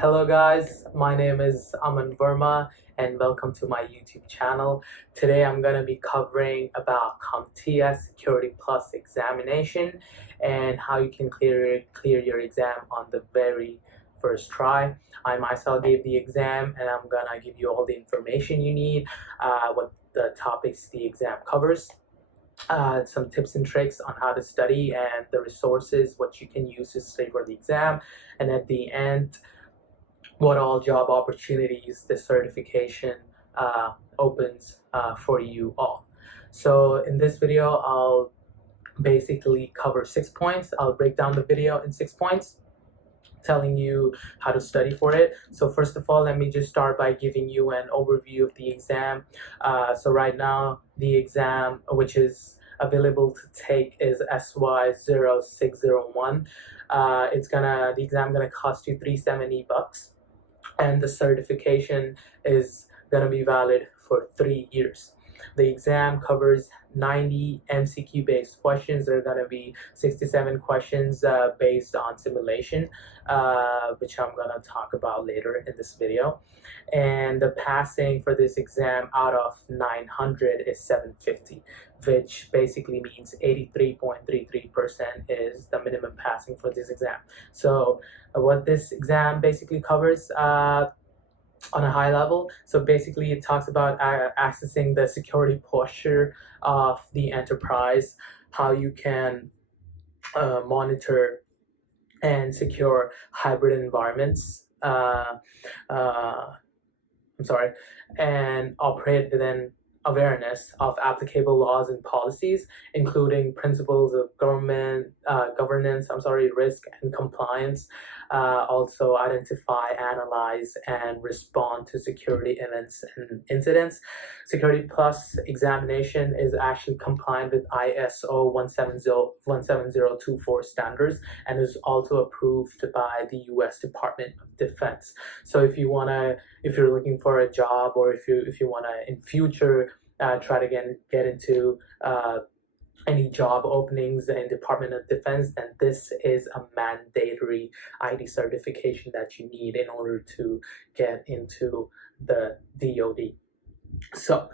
Hello guys, my name is Aman Verma and welcome to my YouTube channel. Today I'm going to be covering about CompTIA Security Plus examination and how you can clear your exam on the very first try. I myself gave the exam and I'm going to give you all the information you need, what the topics the exam covers. Some tips and tricks on how to study and the resources, what you can use to study for the exam, and at the end, what all job opportunities the certification opens for you all. So in this video, I'll basically cover 6 points. I'll break down the video in 6 points, telling you how to study for it. So first of all, let me just start by giving you an overview of the exam. So right now, the exam which is available to take is SY0601. The exam gonna cost you $370, and the certification is gonna be valid for 3 years. The exam covers 90 MCQ based questions. There are going to be 67 questions based on simulation, which I'm going to talk about later in this video. And the passing for this exam out of 900 is 750, which basically means 83.33% is the minimum passing for this exam. So what this exam basically covers, on a high level. So basically it talks about accessing the security posture of the enterprise, how you can monitor and secure hybrid environments, and operate within awareness of applicable laws and policies, including principles of governance, risk and compliance. Also identify, analyze, and respond to security events and incidents. Security Plus examination is actually compliant with ISO 17024 standards and is also approved by the US Department of Defense. So if you're looking for a job, or if you want to in future try to get into any job openings in Department of Defense, then this is a mandatory ID certification that you need in order to get into the DoD. So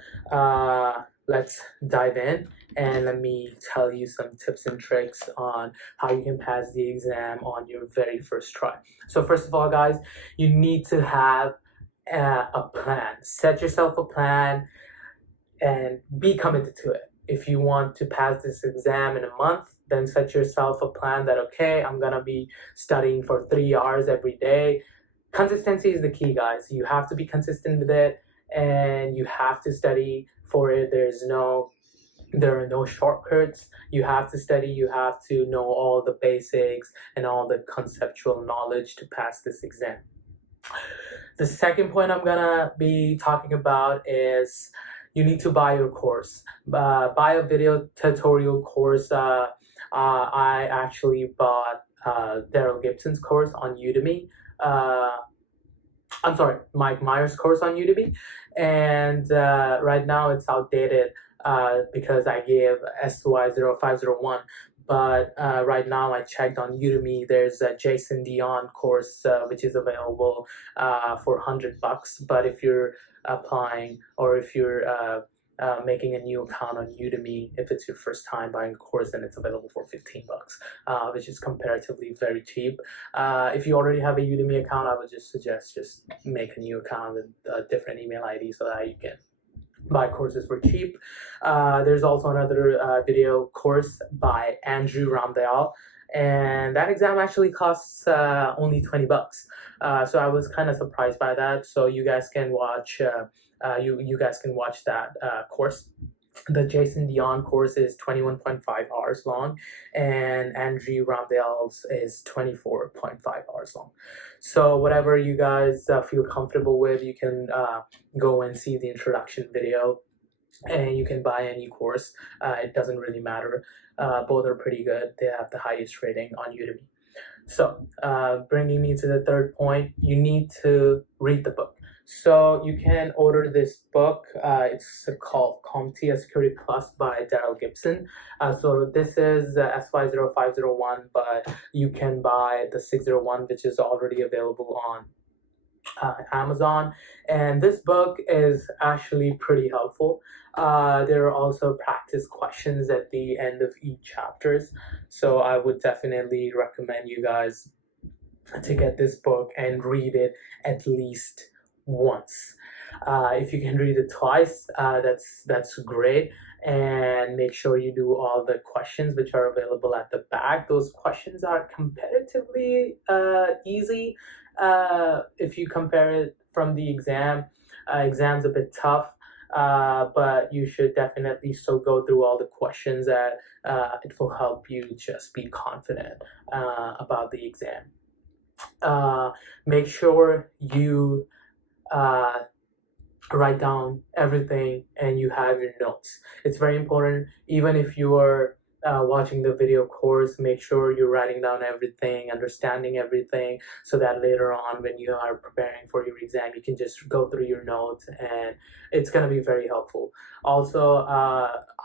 let's dive in and let me tell you some tips and tricks on how you can pass the exam on your very first try. So first of all, guys, you need to have a plan. Set yourself a plan and be committed to it. If you want to pass this exam in a month, then set yourself a plan that, okay, I'm gonna be studying for 3 hours every day. Consistency is the key, guys. You have to be consistent with it and you have to study for it. There are no shortcuts. You have to study, you have to know all the basics and all the conceptual knowledge to pass this exam. The second point I'm gonna be talking about is you need to buy your course. Buy a video tutorial course. I actually bought Daryl Gibson's course on Udemy. Mike Myers' course on Udemy. And right now it's outdated because I gave SY0501. But right now I checked on Udemy, there's a Jason Dion course which is available for $100. But if you're applying, or if you're making a new account on Udemy, if it's your first time buying a course, then it's available for $15, which is comparatively very cheap. If you already have a Udemy account, I would just suggest make a new account with a different email ID so that you can buy courses for cheap. There's also another video course by Andrew Ramdayal, and that exam actually costs only $20. So I was kind of surprised by that. So you guys can watch you guys can watch that course. The Jason Dion course is 21.5 hours long, and Andrew Ramdayal's is 24.5 hours long. So whatever you guys feel comfortable with, you can go and see the introduction video, and you can buy any course. It doesn't really matter. Both are pretty good. They have the highest rating on Udemy. So bringing me to the third point, you need to read the book. So you can order this book. It's called CompTIA Security Plus by Daryl Gibson. So this is SY0501, but you can buy the 601, which is already available on Amazon, and this book is actually pretty helpful. There are also practice questions at the end of each chapters, so I would definitely recommend you guys to get this book and read it at least once. If you can read it twice, that's great. And make sure you do all the questions which are available at the back. Those questions are comparatively easy if you compare it from the exam. Exam's a bit tough, but you should definitely still go through all the questions. That it will help you just be confident about the exam. Make sure you uh, write down everything and you have your notes. It's very important. Even if you are watching the video course, make sure you're writing down everything, understanding everything, so that later on when you are preparing for your exam, you can just go through your notes, and it's going to be very helpful. Also,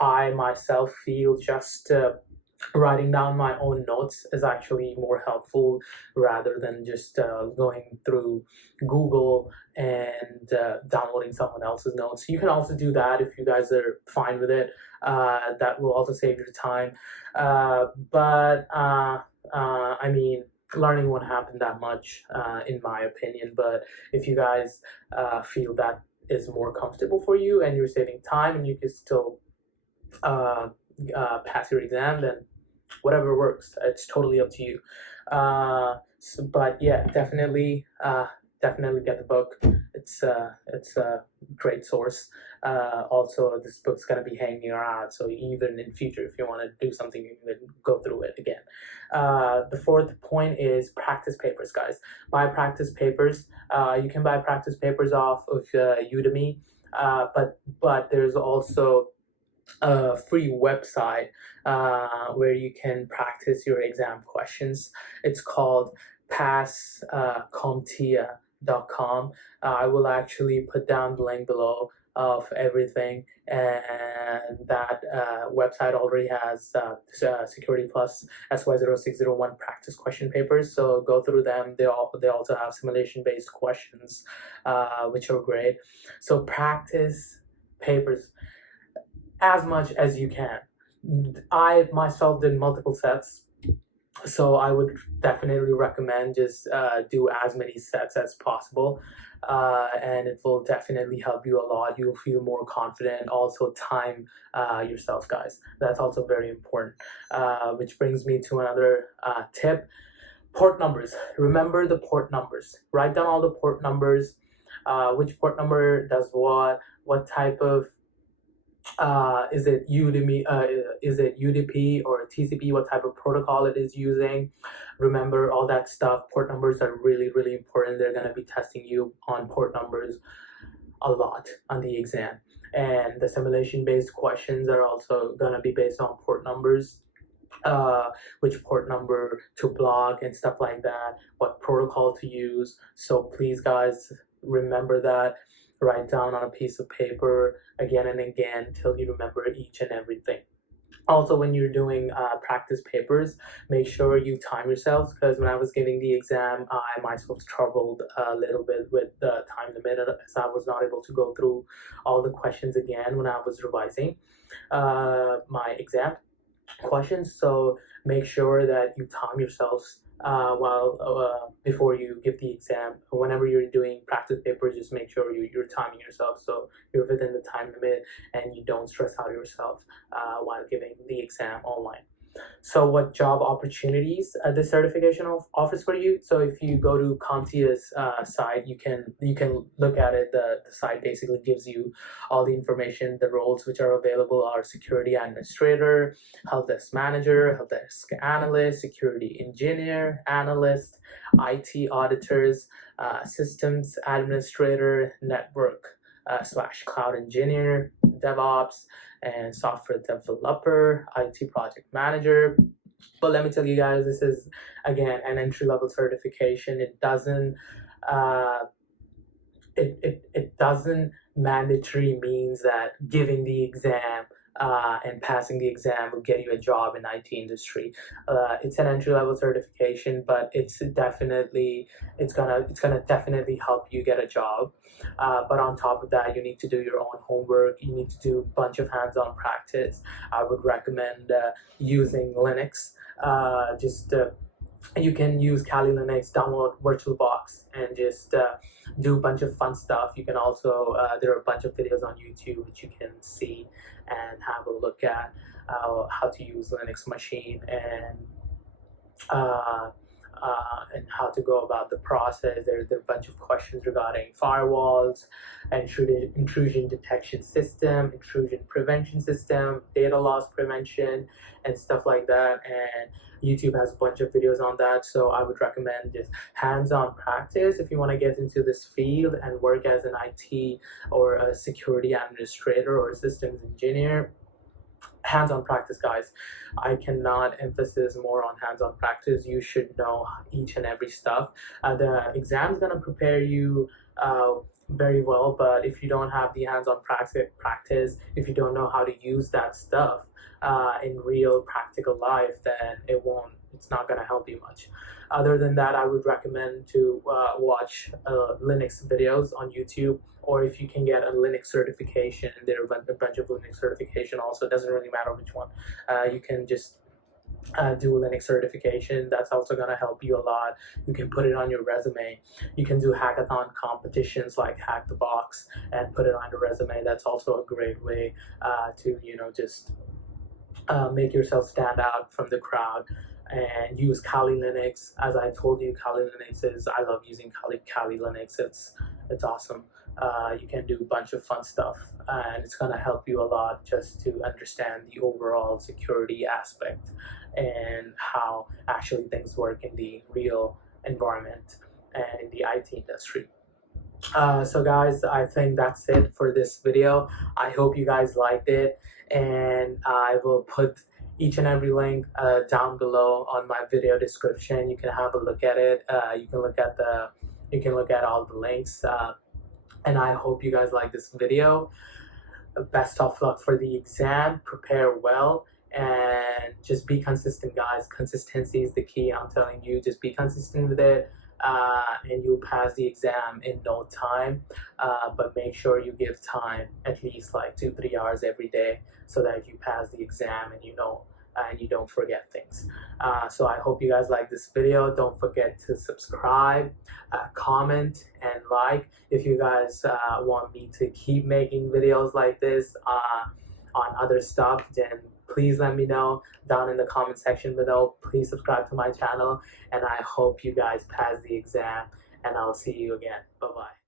I myself feel just writing down my own notes is actually more helpful rather than just going through Google and downloading someone else's notes. You can also do that if you guys are fine with it. That will also save your time. I mean, learning won't happen that much, in my opinion. But if you guys feel that is more comfortable for you and you're saving time and you can still pass your exam, then whatever works. It's totally up to you. But yeah, definitely get the book. It's a great source. Also, this book's gonna be hanging around, so even in future, if you want to do something, you can go through it again. The fourth point is practice papers, guys. Buy practice papers. You can buy practice papers off of Udemy, but there's also a free website where you can practice your exam questions. It's called CompTIA.com. I will actually put down the link below of everything, and that website already has Security Plus SY0601 practice question papers, so go through them. They also have simulation based questions, which are great. So practice papers as much as you can. I myself did multiple sets, so I would definitely recommend just do as many sets as possible, and it will definitely help you a lot. You'll feel more confident. Also, time yourself, guys. That's also very important. Which brings me to another tip: port numbers. Remember the port numbers. Write down all the port numbers. Which port number does what type of is it Udemy? Is it UDP or TCP? What type of protocol it is using? Remember all that stuff. Port numbers are really, really important. They're gonna be testing you on port numbers a lot on the exam, and the simulation-based questions are also gonna be based on port numbers. Which port number to block and stuff like that. What protocol to use. So please, guys, remember that. Write down on a piece of paper again and again till you remember each and everything. Also, when you're doing practice papers, make sure you time yourselves, because when I was giving the exam, I myself struggled a little bit with the time limit, as I was not able to go through all the questions again when I was revising my exam questions. So make sure that you time yourselves before you give the exam. Whenever you're doing practice papers, just make sure you're timing yourself, so you're within the time limit and you don't stress out yourself while giving the exam online. So what job opportunities this certification offers for you? So if you go to CompTIA's site, you can look at it. The site basically gives you all the information. The roles which are available are security administrator, help desk manager, help desk analyst, security engineer, analyst, IT auditors, systems administrator, network / cloud engineer, DevOps, and software developer, IT project manager. But let me tell you guys, this is again an entry-level certification. It doesn't it doesn't mandatory means that giving the exam and passing the exam will get you a job in IT industry. It's an entry level certification, but it's gonna definitely help you get a job. But on top of that, you need to do your own homework. You need to do a bunch of hands-on practice. I would recommend using Linux. Just You can use Kali Linux, download VirtualBox, and just do a bunch of fun stuff. You can also there are a bunch of videos on YouTube which you can see and have a look at how to use Linux machine uh, and how to go about the process. There are a bunch of questions regarding firewalls, intrusion detection system, intrusion prevention system, data loss prevention, and stuff like that. And YouTube has a bunch of videos on that. So I would recommend just hands-on practice if you want to get into this field and work as an IT or a security administrator or a systems engineer. Hands-on practice, guys. I cannot emphasize more on hands-on practice. You should know each and every stuff. The exam's gonna prepare you very well, but if you don't have the hands-on practice, if you don't know how to use that stuff in real practical life, then it's not gonna help you much. Other than that, I would recommend to watch Linux videos on YouTube, or if you can get a Linux certification, there are a bunch of Linux certification also. It doesn't really matter which one. You can just do a Linux certification. That's also going to help you a lot. You can put it on your resume. You can do hackathon competitions like Hack the Box and put it on your resume. That's also a great way to just make yourself stand out from the crowd. And use Kali Linux. As I told you, Kali Linux I love using Kali Linux. It's awesome. You can do a bunch of fun stuff, and it's gonna help you a lot just to understand the overall security aspect and how actually things work in the real environment and in the IT industry. So guys, I think that's it for this video. I hope you guys liked it, and I will put each and every link down below on my video description. You can have a look at it. You can look at all the links, and I hope you guys like this video. Best of luck for the exam. Prepare well and just be consistent, guys. Consistency is the key. I'm telling you, just be consistent with it. And you'll pass the exam in no time, but make sure you give time at least like 2-3 hours every day so that you pass the exam and you don't forget things. So I hope you guys like this video. Don't forget to subscribe, comment, and like. If you guys want me to keep making videos like this on other stuff, then please let me know down in the comment section below. Please subscribe to my channel, and I hope you guys pass the exam, and I'll see you again. Bye-bye.